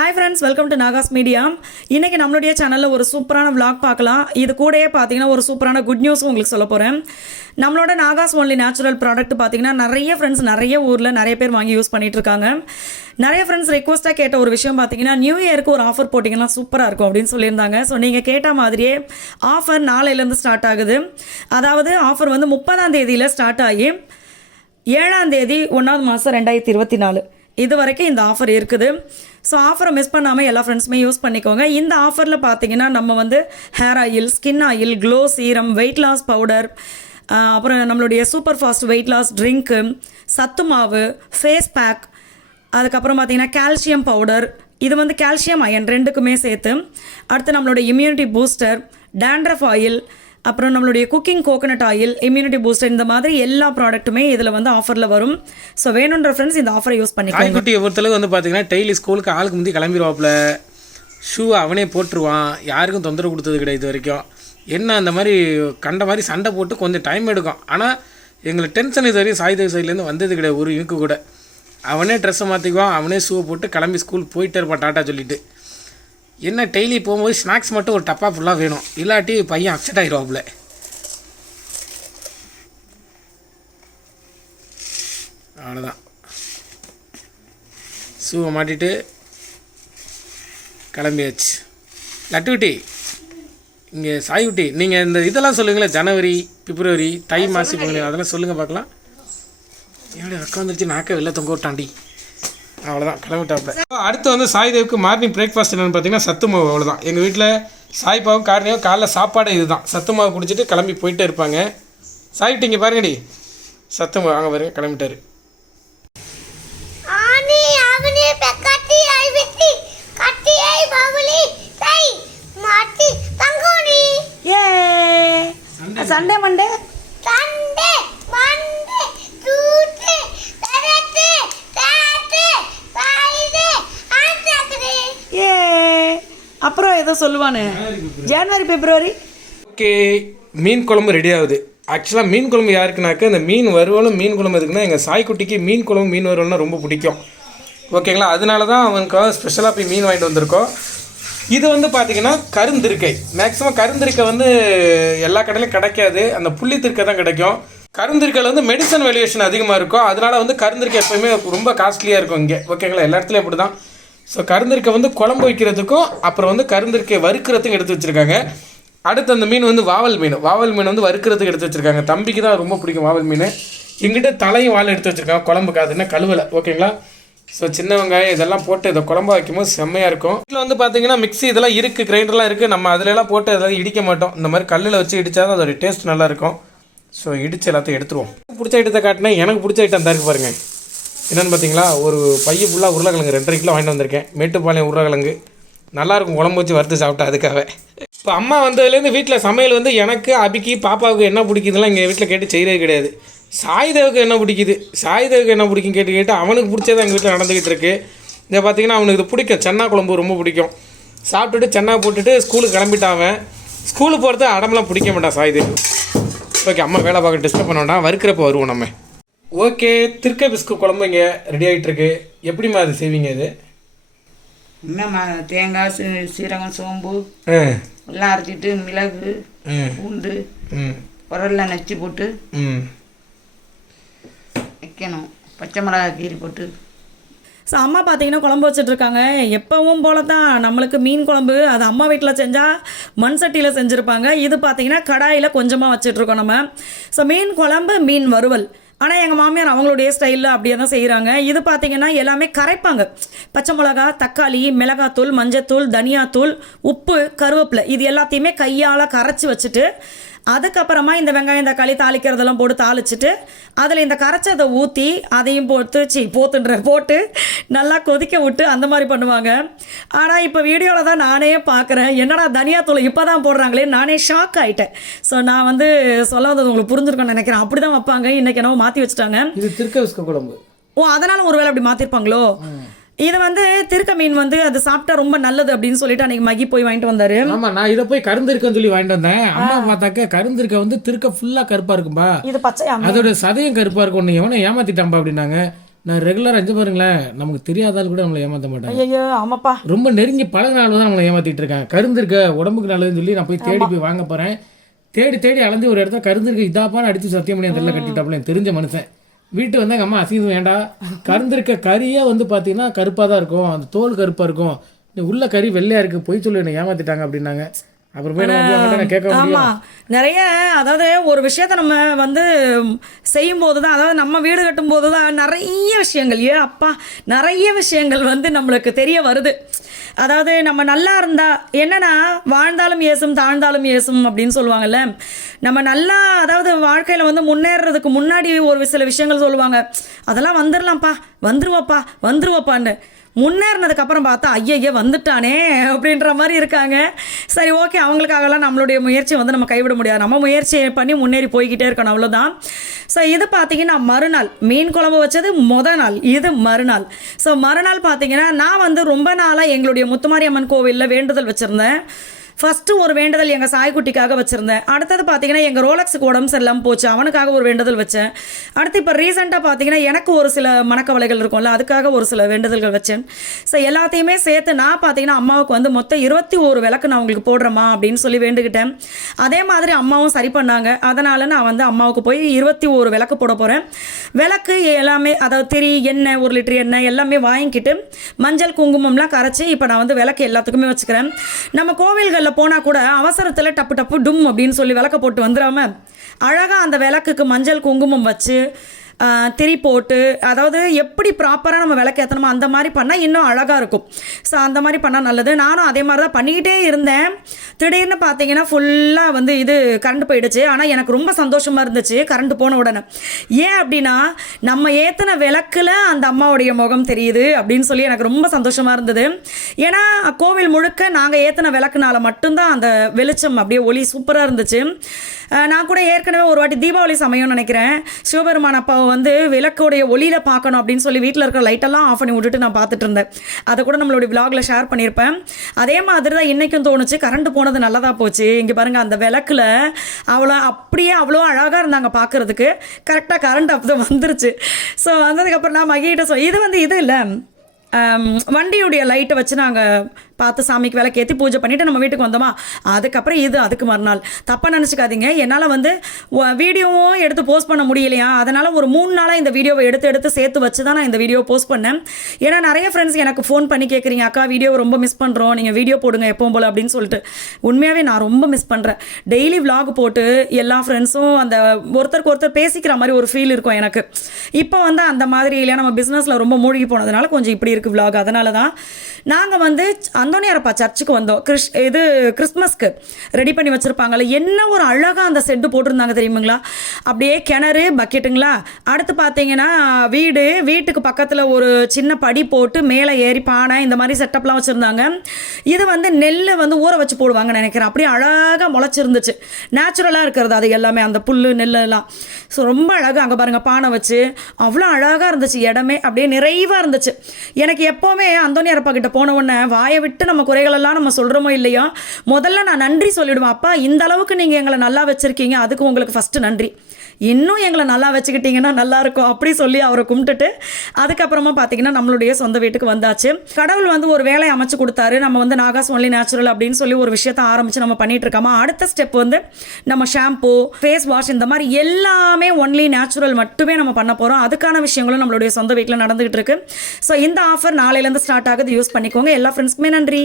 Hi friends, welcome to Nahash media. இன்றைக்கி நம்மளுடைய சேனலில் ஒரு சூப்பரான vlog பார்க்கலாம். இது கூடயே பார்த்தீங்கன்னா ஒரு சூப்பரான குட் நியூஸும் உங்களுக்கு சொல்ல போகிறேன். நம்மளோட நாகாஸ் ஒன்லி நேச்சுரல் ப்ராடக்ட் பார்த்தீங்கன்னா நிறைய ஃப்ரெண்ட்ஸ் நிறைய ஊரில் நிறைய பேர் வாங்கி யூஸ் பண்ணிகிட்ருக்காங்க. நிறைய ஃப்ரெண்ட்ஸ் ரெக்வஸ்ட்டாக கேட்ட ஒரு விஷயம் பார்த்தீங்கன்னா, நியூ இயருக்கு ஒரு ஆஃபர் போட்டிங்கன்னா சூப்பராக இருக்கும் அப்படின்னு சொல்லியிருந்தாங்க. ஸோ நீங்கள் கேட்ட மாதிரியே ஆஃபர் நாளையிலேருந்து ஸ்டார்ட் ஆகுது. அதாவது ஆஃபர் வந்து 30ஆம் தேதியில் ஸ்டார்ட் ஆகி 7ஆம் தேதி 1ஆவது மாதம் 2024 இது வரைக்கும் இந்த ஆஃபர் இருக்குது. ஸோ ஆஃபரை மிஸ் பண்ணாமல் எல்லா ஃப்ரெண்ட்ஸுமே யூஸ் பண்ணிக்கோங்க. இந்த ஆஃபரில் பார்த்தீங்கன்னா நம்ம வந்து hair oil, skin oil, glow serum, weight loss powder, அப்புறம் நம்மளுடைய super fast weight loss drink, சத்து மாவு, ஃபேஸ் பேக், அதுக்கப்புறம் பார்த்தீங்கன்னா கால்சியம் பவுடர், இது வந்து கால்சியம் அயன் ரெண்டுக்குமே சேர்த்து. அடுத்து நம்மளுடைய இம்யூனிட்டி பூஸ்டர், டேண்ட்ரஃப் ஆயில், அப்புறம் நம்மளுடைய cooking coconut oil, immunity booster, இந்த மாதிரி எல்லா ப்ராடக்ட்டுமே இதில் வந்து ஆஃபரில் வரும். ஸோ வேணுன்ற ஃப்ரெண்ட்ஸ் இந்த ஆஃபரை யூஸ் பண்ணிக்கலாம். குட்டியை பொறுத்தளவு வந்து பார்த்தீங்கன்னா டெய்லி ஸ்கூலுக்கு ஆளுக்கு முந்தி கிளம்பிடுவாப்புல, ஷூ அவனே போட்டுருவான், யாருக்கும் தொந்தரவு கொடுத்தது கிடையாது இது வரைக்கும். என்ன அந்த மாதிரி கண்ட மாதிரி சண்டை போட்டு கொஞ்சம் டைம் எடுக்கும். ஆனால் எங்களுக்கு டென்ஷன் இது வரையும் சாய்தேவ் சைட்லேருந்து வந்தது கிடையாது ஒரு இருக்கு கூட. அவனே ட்ரெஸ்ஸை மாற்றிக்குவான், அவனே ஷூவை போட்டு கிளம்பி ஸ்கூல் போயிட்டே இருப்பான் டாட்டா சொல்லிவிட்டு. என்ன டெய்லி போகும்போது ஸ்நாக்ஸ் மட்டும் ஒரு டப்பா ஃபுல்லாக வேணும், இல்லாட்டி பையன் அப்செட் ஆகிடுவாப்புல. அவ்வளோதான், ஷூவை மாட்டிட்டு கிளம்பியாச்சு. லட்டுக்குட்டி, இங்கே சாய்குட்டி, நீங்கள் இந்த இதெல்லாம் சொல்லுங்களேன், ஜனவரி, பிப்ரவரி, தை மாசி பங்குனி அதெல்லாம் சொல்லுங்கள் பார்க்கலாம். என்னுடைய அக்கா வந்துருச்சு, நாக்க வெளில தொங்க விட்டாண்டி. அவ்வளோதான், கிளம்பிட்டாப்புல. அடுத்து வந்து சாய்தேவுக்கு மார்னிங் பிரேக்ஃபாஸ்ட் என்னென்னு பார்த்தீங்கன்னா சத்து மாவு. அவ்வளோதான், எங்கள் வீட்டில் சாய்பாவும் காரணியும் காலைல சாப்பாடு இதுதான். சத்து மாவு குடிச்சிட்டு கிளம்பி போயிட்டே இருப்பாங்க. சாய்கிட்ட இங்கே பாருங்கடி, சத்து மாவு அங்கே பாருங்க கிளம்பிட்டாரு. சண்டே மண்டே அப்புறம் ஏதோ சொல்லுவானு ஜனவரி பிப்ரவரி. ஓகே, மீன் குழம்பு ரெடி ஆகுது. ஆக்சுவலாக மீன் குழம்பு யாருக்குனாக்க இந்த மீன் வறுவலும் மீன் குழம்பு எதுக்குன்னா எங்கள் சாய்க்குட்டிக்கு மீன் குழம்பு மீன் வறுவல்னா ரொம்ப பிடிக்கும். ஓகேங்களா, அதனால தான் அவனுக்கு ஸ்பெஷலாக போய் மீன் வாங்கிட்டு வந்திருக்கோம். இது வந்து பார்த்திங்கன்னா கருந்திருக்கை. மேக்ஸிமம் கருந்திருக்கை வந்து எல்லா கடையிலையும் கிடைக்காது, அந்த புள்ளித்திருக்கை தான் கிடைக்கும். கருந்திருக்கையில் வந்து மெடிசன் வேல்யூவேஷன் அதிகமாக இருக்கும். அதனால் வந்து கருந்திருக்கை எப்போயுமே ரொம்ப காஸ்ட்லியாக இருக்கும் இங்கே. ஓகேங்களா, எல்லா இடத்துலையும் அப்படி தான். ஸோ கருந்திருக்கை வந்து குழம்பு வைக்கிறதுக்கும் அப்புறம் வந்து கருந்திருக்கை வறுக்கிறதுக்கும் எடுத்து வச்சுருக்காங்க. அடுத்து அந்த மீன் வந்து வாவல் மீன் வந்து வறுக்கிறதுக்கு எடுத்து வச்சுருக்காங்க. தம்பிக்கு தான் ரொம்ப பிடிக்கும் வாவல் மீன். எங்கிட்ட தலையும் வாழை எடுத்து வச்சுருக்காங்க குழம்புக்கு, அதுன்னா கழுவலை. ஓகேங்களா, ஸோ சின்ன வெங்காயம் இதெல்லாம் போட்டு இதை குழம்பா வைக்கும்போது செம்மையாக இருக்கும். வீட்டில் வந்து பார்த்தீங்கன்னா மிக்ஸி இதெல்லாம் இருக்குது, கிரைண்டர்லாம் இருக்குது. நம்ம அதிலெல்லாம் போட்டு அதெல்லாம் இடிக்க மாட்டோம். இந்த மாதிரி கல்லில் வச்சு இடித்தா தான் அதோடய டேஸ்ட் நல்லாயிருக்கும். ஸோ இடித்து எல்லாத்தையும் எடுத்துருவோம். பிடிச்ச ஐட்டத்தை காட்டினா எனக்கு பிடிச்ச ஐட்டம் தான் இருக்குது பாருங்கள். என்னென்னு பார்த்தீங்களா, ஒரு பைய ஃபுல்லாக உருளைக்கிழங்கு 2.5 கிலோ வாங்கிட்டு வந்திருக்கேன். மேட்டுப்பாளையம் உருளைக்கிழங்கு நல்லாயிருக்கும், குழம்பு வச்சு வறுத்து சாப்பிட்டா. அதுக்காக இப்போ அம்மா வந்ததுலேருந்து வீட்டில் சமையல் வந்து எனக்கு, அபிக்கு, பாப்பாவுக்கு என்ன பிடிக்குதுலாம் எங்கள் வீட்டில் கேட்டு செய்கிறது கிடையாது. சாய்தேவுக்கு என்ன பிடிக்குது, சாய்தேவுக்கு என்ன பிடிக்கும் கேட்டு அவனுக்கு பிடிச்சது எங்கள் வீட்டில் நடந்துக்கிட்டு இருக்குது. இதை பார்த்தீங்கன்னா அவனுக்கு இது பிடிக்கும், சென்னா குழம்பு ரொம்ப பிடிக்கும். சாப்பிட்டுட்டு சென்னா போட்டுட்டு ஸ்கூலுக்கு கிளம்பிட்டாவன். ஸ்கூலுக்கு போகிறது அடம்பெலாம் பிடிக்க மாட்டான் சாய்தேவு. ஓகே, அம்மா வேலை பார்க்க டிஸ்டர்ப் பண்ண வேண்டாம், வறுக்கிறப்ப வருவோம் நம்ம. ஓகே, திருக்கை பிஸ்கு குழம்பு இங்கே ரெடி ஆகிட்டுருக்கு. எப்படிம்மா அது செய்வீங்க? இது என்னம்மா, தேங்காய், சீரகம், சோம்பு எல்லாம் அரைச்சிட்டு, மிளகு, பூண்டு உரலில் நச்சு போட்டு வைக்கணும். பச்சை மிளகாய் கீரி போட்டு. ஸோ அம்மா பார்த்தீங்கன்னா குழம்பு வச்சுட்ருக்காங்க. எப்பவும் போல தான் நம்மளுக்கு மீன் குழம்பு அது அம்மா வீட்டில் செஞ்சால் மண் சட்டியில் செஞ்சுருப்பாங்க. இது பார்த்தீங்கன்னா கடாயில் கொஞ்சமாக வச்சிட்ருக்கோம் நம்ம. ஸோ மீன் குழம்பு, மீன் வறுவல். ஆனால் எங்கள் மாமியார் அவங்களுடைய ஸ்டைலில் அப்படியே தான் செய்கிறாங்க. இது பார்த்திங்கன்னா எல்லாமே கரைப்பாங்க. பச்சை மிளகா, தக்காளி, மிளகாத்தூள், மஞ்சத்தூள், தனியாத்தூள், உப்பு, கருவேப்பிலை, இது எல்லாத்தையுமே கையால் கரைச்சி வச்சுட்டு அதுக்கப்புறமா இந்த வெங்காயம், தக்காளி தாளிக்கிறதெல்லாம் போட்டு தாளிச்சிட்டு அதில் இந்த கரைச்சதை ஊற்றி அதையும் போட்டு நல்லா கொதிக்க விட்டு அந்த மாதிரி பண்ணுவாங்க. ஆனால் இப்போ வீடியோவில் தான் நானே பார்க்குறேன், என்னடா தனியாத்தூள் இப்போ தான் போடுறாங்களே, நானே ஷாக் ஆகிட்டேன். ஸோ நான் வந்து சொல்ல வந்தது உங்களுக்கு புரிஞ்சிருக்கோன்னு நினைக்கிறேன். அப்படி தான் வைப்பாங்க, இன்றைக்கி என்னவோ மாற்றி வச்சுட்டாங்க. இது திருக்க குழம்பு. ஓ, அதனால் ஒரு வேளை அப்படி மாற்றிருப்பாங்களோ. இது வந்து திருக்க மீன் வந்து அது சாப்பிட்டா ரொம்ப நல்லது அப்படின்னு சொல்லிட்டு அன்னைக்கு மகி போய் வாங்கிட்டு வந்தாரு. ஆமா, நான் இதை போய் கருந்திருக்கன்னு சொல்லி வாங்கிட்டு வந்தேன். அம்மா பார்த்தாக்க கருந்திருக்க வந்து திருக்க ஃபுல்லா கருப்பா இருக்கும்பா, இது பச்சை, அதோட சதையும் கருப்பா இருக்கும். எவனை ஏமாத்திட்டாம்பா அப்படின்னாங்க. நான் ரெகுலராக அஞ்சு பாருங்களேன், நமக்கு தெரியாதாலும் கூட நம்மளை ஏமாற்ற மாட்டாங்க. ஐயோ ஆமாப்பா. ரொம்ப நெருங்கி பழகினாலும் தான் நம்மளை ஏமாற்றிட்டு இருக்காங்க. கருந்திருக்க உடம்புக்கு நல்லதுன்னு சொல்லி நான் போய் தேடி போய் வாங்க போகிறேன். தேடி அளந்து ஒரு இடத்த கருந்திருக்க இதாப்பான்னு அடித்து சத்தியம் பண்ணி அந்த கட்டிட்டாப்புல எனக்கு தெரிஞ்ச மனுஷன். வீட்டு வந்து எங்கள் அம்மா அசிங்கம் வேண்டாம், கருந்திருக்க கறியே வந்து பார்த்தீங்கன்னா கருப்பாக தான் இருக்கும், அந்த தோல் கருப்பாக இருக்கும், உள்ள கறி வெள்ளையாக இருக்குது, பொய் சொல்லி என்னை ஏமாற்றிட்டாங்க அப்படின்னாங்க. அப்புறம் போய் நான் கேட்க முடியும். ஆமாம், நிறைய அதாவது ஒரு விஷயத்த நம்ம வந்து செய்யும்போது தான், அதாவது நம்ம வீடு கட்டும்போது தான் நிறைய விஷயங்கள் அப்பா நிறைய விஷயங்கள் வந்து நம்மளுக்கு தெரிய வருது. அதாவது நம்ம நல்லா இருந்தா என்னன்னா, வாழ்ந்தாலும் ஏசும் தாழ்ந்தாலும் ஏசும் அப்படின்னு சொல்லுவாங்கல்ல. நம்ம நல்லா அதாவது வாழ்க்கையில் வந்து முன்னேறதுக்கு முன்னாடி ஒரு சில விஷயங்கள் சொல்லுவாங்க, அதெல்லாம் வந்துடலாம்ப்பா, வந்துருவாப்பான்னு. முன்னேறினதுக்கு அப்புறம் பார்த்தா ஐயையே வந்துட்டானே அப்படின்ற மாதிரி இருக்காங்க. சரி, ஓகே, அவங்களுக்காகலாம் நம்மளுடைய முயற்சி வந்து நம்ம கைவிட முடியாது. நம்ம முயற்சி பண்ணி முன்னேறி போய்கிட்டே இருக்கணும், அவ்வளோதான். ஸோ இது பார்த்தீங்கன்னா மறுநாள் மீன் குழம்பு வச்சது நாள், இது மறுநாள். ஸோ மறுநாள் பார்த்தீங்கன்னா நான் வந்து ரொம்ப நாளாக எங்களுடைய முத்துமாரியம்மன் கோவிலில் வேண்டுதல் வச்சுருந்தேன். ஃபஸ்ட்டு ஒரு வேண்டுதல் எங்கள் சாய்க்குட்டிக்காக வச்சுருந்தேன். அடுத்தது பார்த்தீங்கன்னா எங்கள் ரோலக்ஸுக்கு உடம்பு சரியில்லாமல் போச்சு, அவனுக்காக ஒரு வேண்டுதல் வச்சேன். அடுத்து இப்போ ரீசெண்டாக பார்த்தீங்கன்னா எனக்கு ஒரு சில மனக்கவலைகள் இருக்கும்ல, அதுக்காக ஒரு சில வேண்டுதல்கள் வச்சேன். ஸோ எல்லாத்தையுமே சேர்த்து நான் பார்த்தீங்கன்னா அம்மாவுக்கு வந்து மொத்தம் 21 விளக்கு நான் உங்களுக்கு போடுறேம்மா அப்படின்னு சொல்லி வேண்டுக்கிட்டேன். அதே மாதிரி அம்மாவும் சரி பண்ணாங்க. அதனால் நான் வந்து அம்மாவுக்கு போய் 21 விளக்கு போட போகிறேன். விளக்கு எல்லாமே, அதாவது திரி, எண்ணெய், 1 லிட்டர் எண்ணெய் எல்லாமே வாங்கிக்கிட்டு மஞ்சள் குங்குமம்லாம் கரைச்சி இப்போ நான் வந்து விளக்கு எல்லாத்துக்குமே வச்சுக்கிறேன். நம்ம கோவில்களில் போனால் கூட அவசரத்தில் டப்பு டும் அப்படின்னு சொல்லி விளக்க போட்டு வந்துடாம அழகாக அந்த விளக்குக்கு மஞ்சள் குங்குமம் வச்சு திரி போட்டு, அதாவது எப்படி ப்ராப்பராக நம்ம விளக்கு ஏற்றணுமோ அந்த மாதிரி பண்ணால் இன்னும் அழகாக இருக்கும். ஸோ அந்த மாதிரி பண்ணால் நல்லது. நானும் அதே மாதிரி தான் பண்ணிக்கிட்டே இருந்தேன். திடீர்னு பார்த்தீங்கன்னா ஃபுல்லாக வந்து இது கரண்ட் போயிடுச்சு. ஆனால் எனக்கு ரொம்ப சந்தோஷமாக இருந்துச்சு கரண்ட் போன உடனே. ஏன் அப்படின்னா, நம்ம ஏற்றின விளக்கில் அந்த அம்மாவுடைய முகம் தெரியுது அப்படின்னு சொல்லி எனக்கு ரொம்ப சந்தோஷமாக இருந்தது. ஏன்னா கோவில் முழுக்க நாங்கள் ஏற்றின விளக்குனால மட்டும்தான் அந்த வெளிச்சம் அப்படியே ஒளி சூப்பராக இருந்துச்சு. நான் கூட ஏற்கனவே ஒரு வாட்டி தீபாவளி சமயம்னு நினைக்கிறேன், சிவபெருமான் அப்பாவை வந்து விளக்கோடைய ஒளியில் பார்க்கணும் அப்படின்னு சொல்லி வீட்டில் இருக்கிற லைட்டெல்லாம் ஆஃப் பண்ணி விட்டுட்டு நான் பார்த்துட்டு இருந்தேன். அதை கூட நம்மளுடைய விலாகில் ஷேர் பண்ணியிருப்பேன். அதே மாதிரி தான் இன்றைக்கும் தோணுச்சு, கரண்ட் போனது நல்லதாக போச்சு. இங்கே பாருங்கள், அந்த விளக்கில் அவ்வளோ அழகாக இருந்தாங்க பார்க்குறதுக்கு. கரெக்டாக கரண்ட் அப்போ வந்துருச்சு. ஸோ வந்ததுக்கப்புறம் நான் மகிட்ட இது இல்லை, வண்டியுடைய லைட்டை வச்சு நாங்கள் பார்த்து சாமிக்கு விளக்கேற்றி பூஜை பண்ணிவிட்டு நம்ம வீட்டுக்கு வந்தோமா. அதுக்கப்புறம் அதுக்கு மறுநாள் தப்பாக நினச்சிக்காதீங்க. என்னால் வந்து வீடியோவும் எடுத்து போஸ்ட் பண்ண முடியலையா, அதனால் ஒரு 3 நாளாக இந்த வீடியோவை எடுத்து சேர்த்து வச்சு தான் நான் இந்த வீடியோ போஸ்ட் பண்ணேன். ஏன்னா நிறைய ஃப்ரெண்ட்ஸ் எனக்கு ஃபோன் பண்ணி கேட்குறீங்க, அக்கா வீடியோ ரொம்ப மிஸ் பண்ணுறோம், நீங்கள் வீடியோ போடுங்க எப்பவும் போல் அப்படின்னு சொல்லிட்டு. உண்மையாகவே நான் ரொம்ப மிஸ் பண்ணுறேன். டெய்லி விலாக் போட்டு எல்லா ஃப்ரெண்ட்ஸும் அந்த ஒருத்தருக்கு ஒருத்தர் பேசிக்கிற மாதிரி ஒரு ஃபீல் இருக்கும் எனக்கு. இப்போ வந்து அந்த மாதிரி இல்லை, நம்ம பிஸ்னஸில் ரொம்ப மூழ்கி போனதுனால கொஞ்சம் இப்படி இருக்குது விலாக். அதனால தான் நாங்கள் வந்து அந்தோனியாரப்பா சர்ச்சுக்கு வந்தோம். கிறிஸ்மஸ்க்கு ரெடி பண்ணி வச்சுருப்பாங்கல்ல, என்ன ஒரு அழகாக அந்த செட்டு போட்டிருந்தாங்க தெரியுமுங்களா. அப்படியே கிணறு, பக்கெட்டுங்களா. அடுத்து பார்த்தீங்கன்னா வீட்டுக்கு பக்கத்தில் ஒரு சின்ன படி போட்டு மேலே ஏறி பானை இந்த மாதிரி செட்டப்லாம் வச்சுருந்தாங்க. இது வந்து நெல் வந்து ஊற வச்சு போடுவாங்கன்னு நினைக்கிறேன். அப்படியே அழகாக முளைச்சிருந்துச்சு, நேச்சுரலாக இருக்கிறது அது எல்லாமே, அந்த புல் நெல்லெல்லாம். ஸோ ரொம்ப அழகாக அங்கே பாருங்கள் பானை வச்சு அவ்வளோ அழகாக இருந்துச்சு. இடமே அப்படியே நிறைவாக இருந்துச்சு. எனக்கு எப்போவுமே அந்தோனியாரப்பா கிட்ட போன உடனே வாயை விட்டு நம்ம குறைகளெல்லாம் நம்ம சொல்கிறோமோ இல்லையோ, முதல்ல நான் நன்றி சொல்லிவிடுவேன். அப்பா, இந்த அளவுக்கு நீங்கள் எங்களை நல்லா வச்சுருக்கீங்க, அதுக்கு உங்களுக்கு ஃபஸ்ட்டு நன்றி. இன்னும் எங்களை நல்லா வச்சுக்கிட்டிங்கன்னா நல்லாயிருக்கும் அப்படி சொல்லி அவரை கும்பிட்டுட்டு அதுக்கப்புறமா பார்த்தீங்கன்னா நம்மளுடைய சொந்த வீட்டுக்கு வந்தாச்சு. கடவுள் வந்து ஒரு வேலையை அமைச்சு கொடுத்தாரு. நம்ம வந்து நாகாஸ் ஒன்லி நேச்சுரல் அப்படின்னு சொல்லி ஒரு விஷயத்தை ஆரம்பித்து நம்ம பண்ணிகிட்டு இருக்கோமா. அடுத்த ஸ்டெப் வந்து நம்ம ஷாம்பு, ஃபேஸ் வாஷ் இந்த மாதிரி எல்லாமே ஒன்லி நேச்சுரல் மட்டுமே நம்ம பண்ண போகிறோம். அதுக்கான விஷயங்களும் நம்மளுடைய சொந்த வீட்டில் நடந்துகிட்டு இருக்கு. ஸோ இந்த ஆஃபர் நாளையிலேருந்து ஸ்டார்ட் ஆகுது, யூஸ் பண்ணிக்கோங்க. எல்லா ஃப்ரெண்ட்ஸ்க்குமே நன்றி.